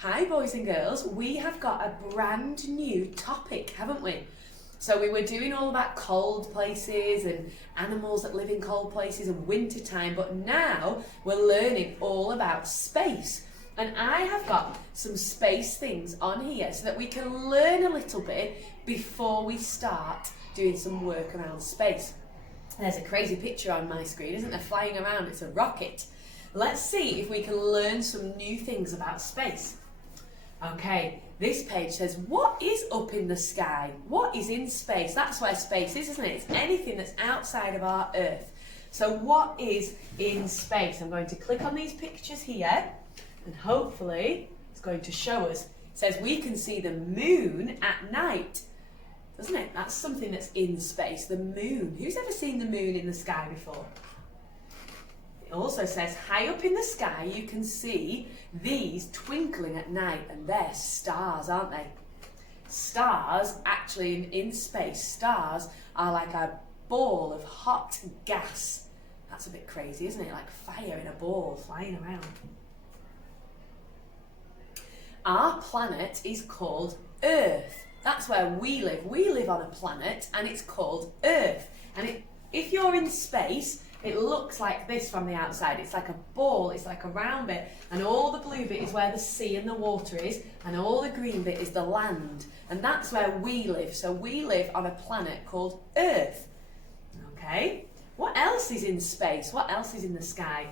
Hi boys and girls, we have got a brand new topic, haven't we? So we were doing all about cold places and animals that live in cold places and winter time, but now we're learning all about space. And I have got some space things on here so that we can learn a little bit before we start doing some work around space. There's a crazy picture on my screen, isn't there, flying around? It's a rocket. Let's see if we can learn some new things about space. Okay, this page says, what is up in the sky? What is in space? That's where space is, isn't it? It's anything that's outside of our Earth. So what is in space? I'm going to click on these pictures here, and hopefully it's going to show us. It says we can see the moon at night, doesn't it? That's something that's in space, the moon. Who's ever seen the moon in the sky before? It also says high up in the sky you can see these twinkling at night, and they're stars, aren't they? Stars, actually in space, stars are like a ball of hot gas. That's a bit crazy, isn't it? Like fire in a ball flying around. Our planet is called Earth. That's where we live. We live on a planet and it's called Earth. And if you're in space, it looks like this from the outside. It's like a ball, it's like a round bit, and all the blue bit is where the sea and the water is, and all the green bit is the land. And that's where we live. So we live on a planet called Earth. Okay, what else is in space? What else is in the sky?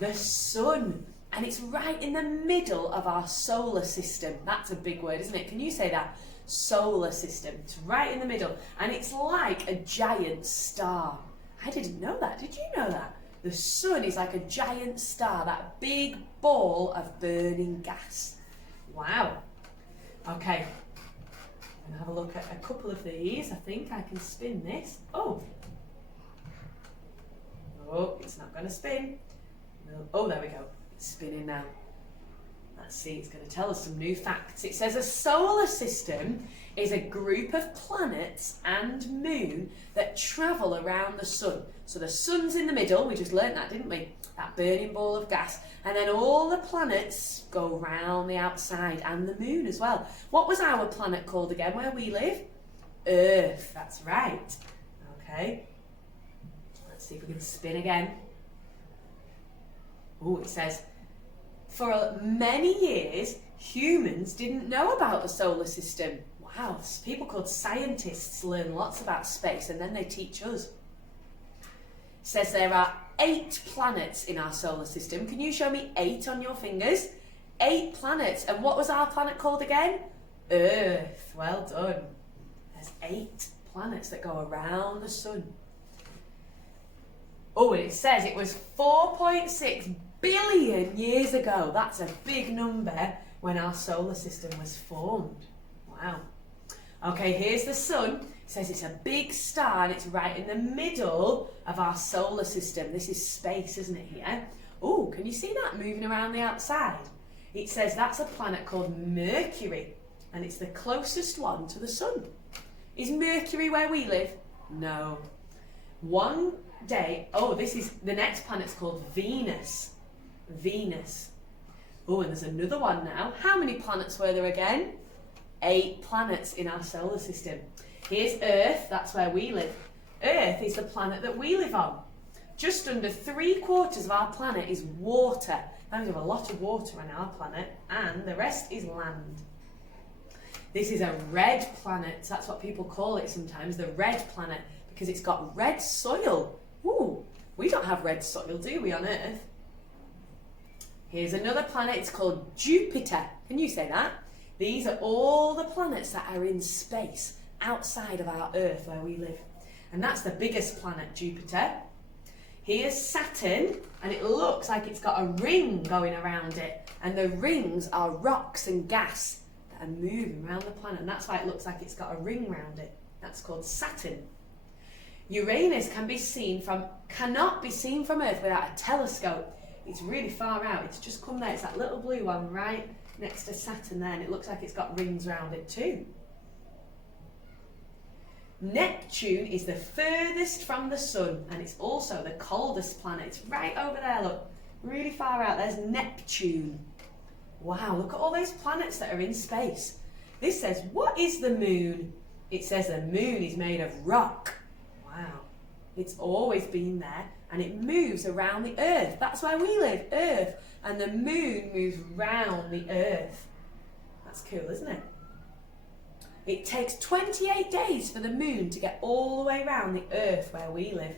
The sun. And it's right in the middle of our solar system. That's a big word, isn't it? Can you say that? Solar system. It's right in the middle. And it's like a giant star. I didn't know that. Did you know that? The sun is like a giant star, that big ball of burning gas. Wow. Okay. I'm going to have a look at a couple of these. I think I can spin this. Oh, it's not going to spin. No. Oh, there we go. It's spinning now. Let's see, it's going to tell us some new facts. It says a solar system is a group of planets and moon that travel around the sun. So the sun's in the middle, we just learnt that, didn't we? That burning ball of gas. And then all the planets go round the outside, and the moon as well. What was our planet called again, where we live? Earth, that's right. Okay, let's see if we can spin again. Oh, it says, for many years, humans didn't know about the solar system. Wow, people called scientists learn lots about space and then they teach us. It says there are 8 planets in our solar system. Can you show me 8 on your fingers? 8 planets. And what was our planet called again? Earth. Well done. There's 8 planets that go around the sun. Oh, and it says it was 4.6 billion years ago. That's a big number when our solar system was formed. Wow. Okay, here's the sun. It says it's a big star and it's right in the middle of our solar system. This is space, isn't it, here? Oh, can you see that moving around the outside? It says that's a planet called Mercury, and it's the closest one to the sun. Is Mercury where we live? No. One day, the next planet's called Venus. Venus. Oh, and there's another one now. How many planets were there again? 8 planets in our solar system. Here's Earth, that's where we live. Earth is the planet that we live on. Just under 3/4 of our planet is water. Now we have a lot of water on our planet, and the rest is land. This is a red planet. That's what people call it sometimes, the red planet, because it's got red soil. Ooh, we don't have red soil, do we, on Earth? Here's another planet, it's called Jupiter. Can you say that? These are all the planets that are in space, outside of our Earth where we live. And that's the biggest planet, Jupiter. Here's Saturn, and it looks like it's got a ring going around it. And the rings are rocks and gas that are moving around the planet. And that's why it looks like it's got a ring around it. That's called Saturn. Uranus cannot be seen from Earth without a telescope. It's really far out. It's just come there. It's that little blue one right next to Saturn there, and it looks like it's got rings around it too. Neptune is the furthest from the sun, and it's also the coldest planet. It's right over there, look. Really far out. There's Neptune. Wow, look at all those planets that are in space. This says, what is the moon? It says the moon is made of rock. Wow. It's always been there and it moves around the Earth. That's where we live, Earth. And the moon moves round the Earth. That's cool, isn't it? It takes 28 days for the moon to get all the way around the Earth where we live.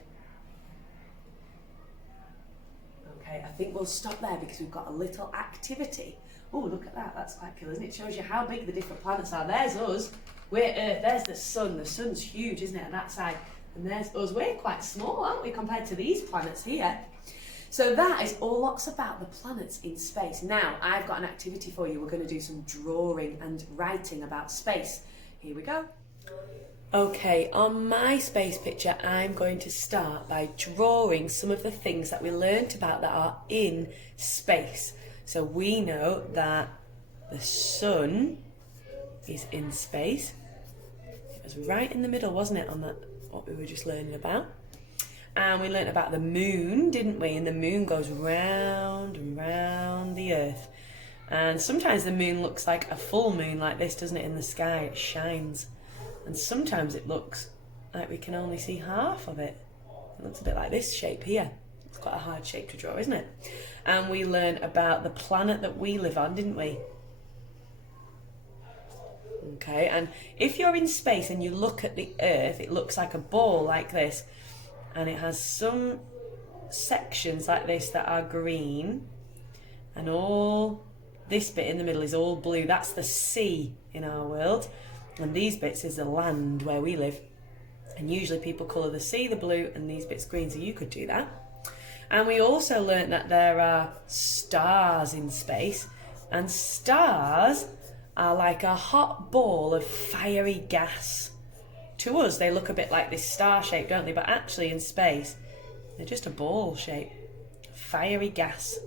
Okay, I think we'll stop there because we've got a little activity. Oh, look at that. That's quite cool, isn't it? It shows you how big the different planets are. There's us. We're Earth. There's the sun. The sun's huge, isn't it, on that side? And there's us. We're quite small, aren't we, compared to these planets here? So that is all lots about the planets in space. Now, I've got an activity for you. We're going to do some drawing and writing about space. Here we go. Okay, on my space picture, I'm going to start by drawing some of the things that we learnt about that are in space. So we know that the sun is in space. It was right in the middle, wasn't it, on that what we were just learning about? And we learnt about the moon, didn't we? And the moon goes round and round the Earth. And sometimes the moon looks like a full moon like this, doesn't it, in the sky? It shines. And sometimes it looks like we can only see half of it. It looks a bit like this shape here. It's quite a hard shape to draw, isn't it? And we learnt about the planet that we live on, didn't we? Okay, and if you're in space and you look at the Earth, it looks like a ball like this. And it has some sections like this that are green. And all this bit in the middle is all blue. That's the sea in our world. And these bits is the land where we live. And usually people colour the sea the blue and these bits green, so you could do that. And we also learnt that there are stars in space. And stars are like a hot ball of fiery gas. To us, they look a bit like this star shape, don't they? But actually in space, they're just a ball shape. Fiery gas.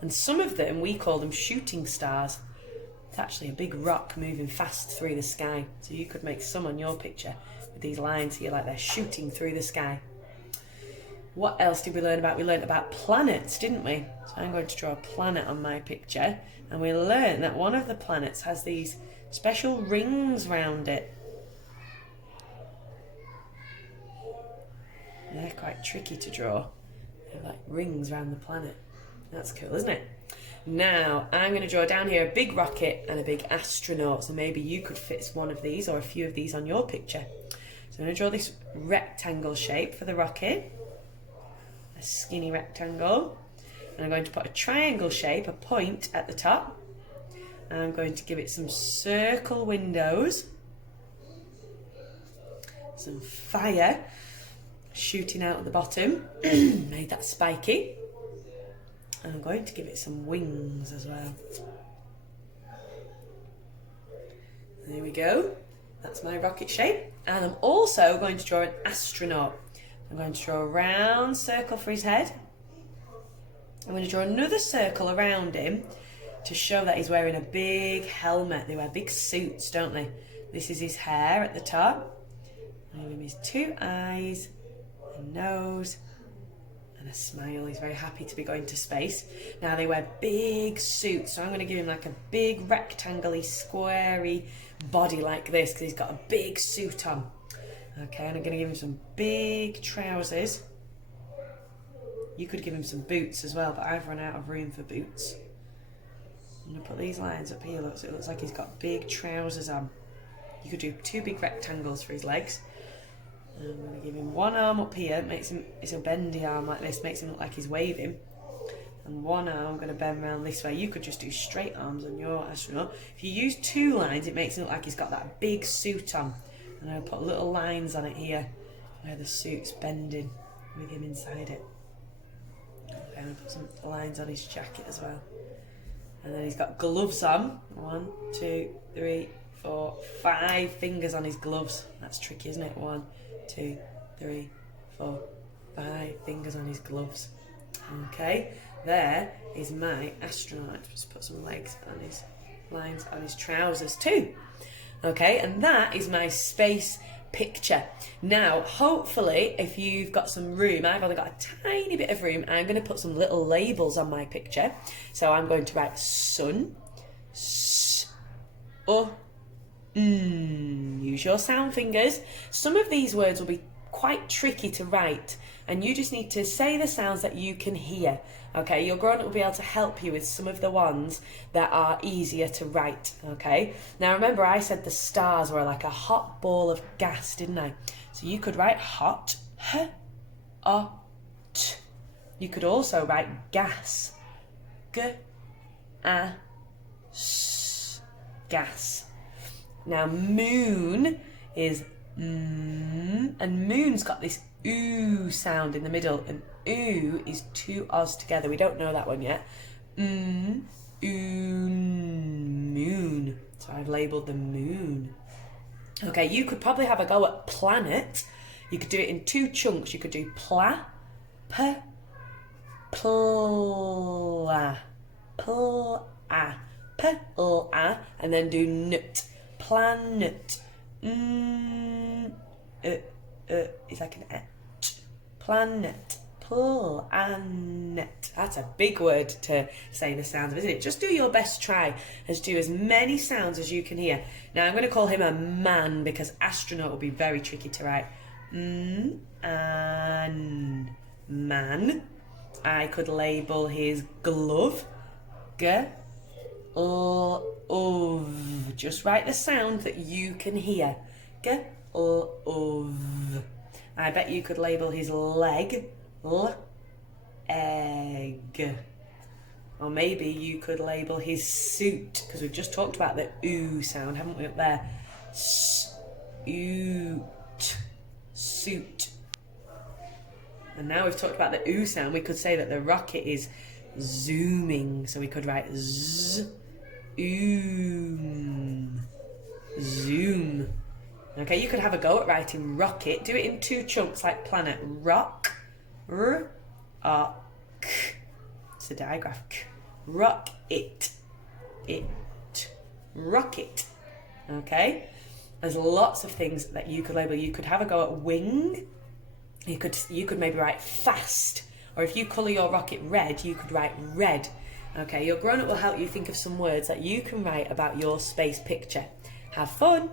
And some of them, we call them shooting stars. It's actually a big rock moving fast through the sky. So you could make some on your picture with these lines here like they're shooting through the sky. What else did we learn about? We learned about planets, didn't we? So I'm going to draw a planet on my picture. And we learned that one of the planets has these special rings round it. They're quite tricky to draw. They're like rings around the planet. That's cool, isn't it? Now, I'm going to draw down here a big rocket and a big astronaut. So maybe you could fit one of these or a few of these on your picture. So I'm going to draw this rectangle shape for the rocket. A skinny rectangle. And I'm going to put a triangle shape, a point at the top. And I'm going to give it some circle windows. Some fire shooting out at the bottom. Made that spiky. And I'm going to give it some wings as well. There we go. That's my rocket shape. And I'm also going to draw an astronaut. I'm going to draw a round circle for his head. I'm going to draw another circle around him to show that he's wearing a big helmet. They wear big suits, don't they? This is his hair at the top. And give him his two eyes, a nose, and a smile. He's very happy to be going to space. Now they wear big suits, so I'm going to give him like a big rectangle-y, squarey body like this because he's got a big suit on. Okay, and I'm going to give him some big trousers. You could give him some boots as well, but I've run out of room for boots. I'm going to put these lines up here, so it looks like he's got big trousers on. You could do two big rectangles for his legs. And I'm going to give him one arm up here, it's a bendy arm like this, makes him look like he's waving. And one arm I'm going to bend around this way. You could just do straight arms on your astronaut. If you use two lines, it makes it look like he's got that big suit on. And I'll put little lines on it here, where the suit's bending with him inside it. Okay, I'll put some lines on his jacket as well. And then he's got gloves on. 1, 2, 3, 4, 5 fingers on his gloves. That's tricky, isn't it? 1, 2, 3, 4, 5 fingers on his gloves. Okay, there is my astronaut. Just put some legs on his lines on his trousers too. Okay, and that is my space picture. Now, hopefully, if you've got some room, I've only got a tiny bit of room, I'm going to put some little labels on my picture. So I'm going to write sun, S, use your sound fingers. Some of these words will be quite tricky to write, and you just need to say the sounds that you can hear. Okay, your grown-up will be able to help you with some of the ones that are easier to write. Okay, now remember I said the stars were like a hot ball of gas, didn't I? So you could write hot, h, o, t. You could also write gas, g, a, s, gas. Now moon is and moon's got this oo sound in the middle, and oo is two O's together. We don't know that one yet. Moon. So I've labelled the moon. Okay, you could probably have a go at planet. You could do it in two chunks. You could do pla, p, pla, pla, pla, and then do nut. Planet. It's like an et. Planet. Planet. That's a big word to say the sounds of, isn't it? Just do your best try and do as many sounds as you can hear. Now I'm going to call him a man because astronaut will be very tricky to write. Man. I could label his glove. G. Of. Just write the sound that you can hear. G, of. I bet you could label his leg. L, egg. Or maybe you could label his suit, because we've just talked about the oo sound, haven't we, up there? Suit. And now we've talked about the oo sound, we could say that the rocket is zooming. So we could write z, zoom. Okay, you could have a go at writing rocket. Do it in two chunks like planet. Rock, r, k. It's a digraph. K. Rock it. Rocket. Okay? There's lots of things that you could label. You could have a go at wing. You could maybe write fast. Or if you colour your rocket red, you could write red. Okay, your grown-up will help you think of some words that you can write about your space picture. Have fun!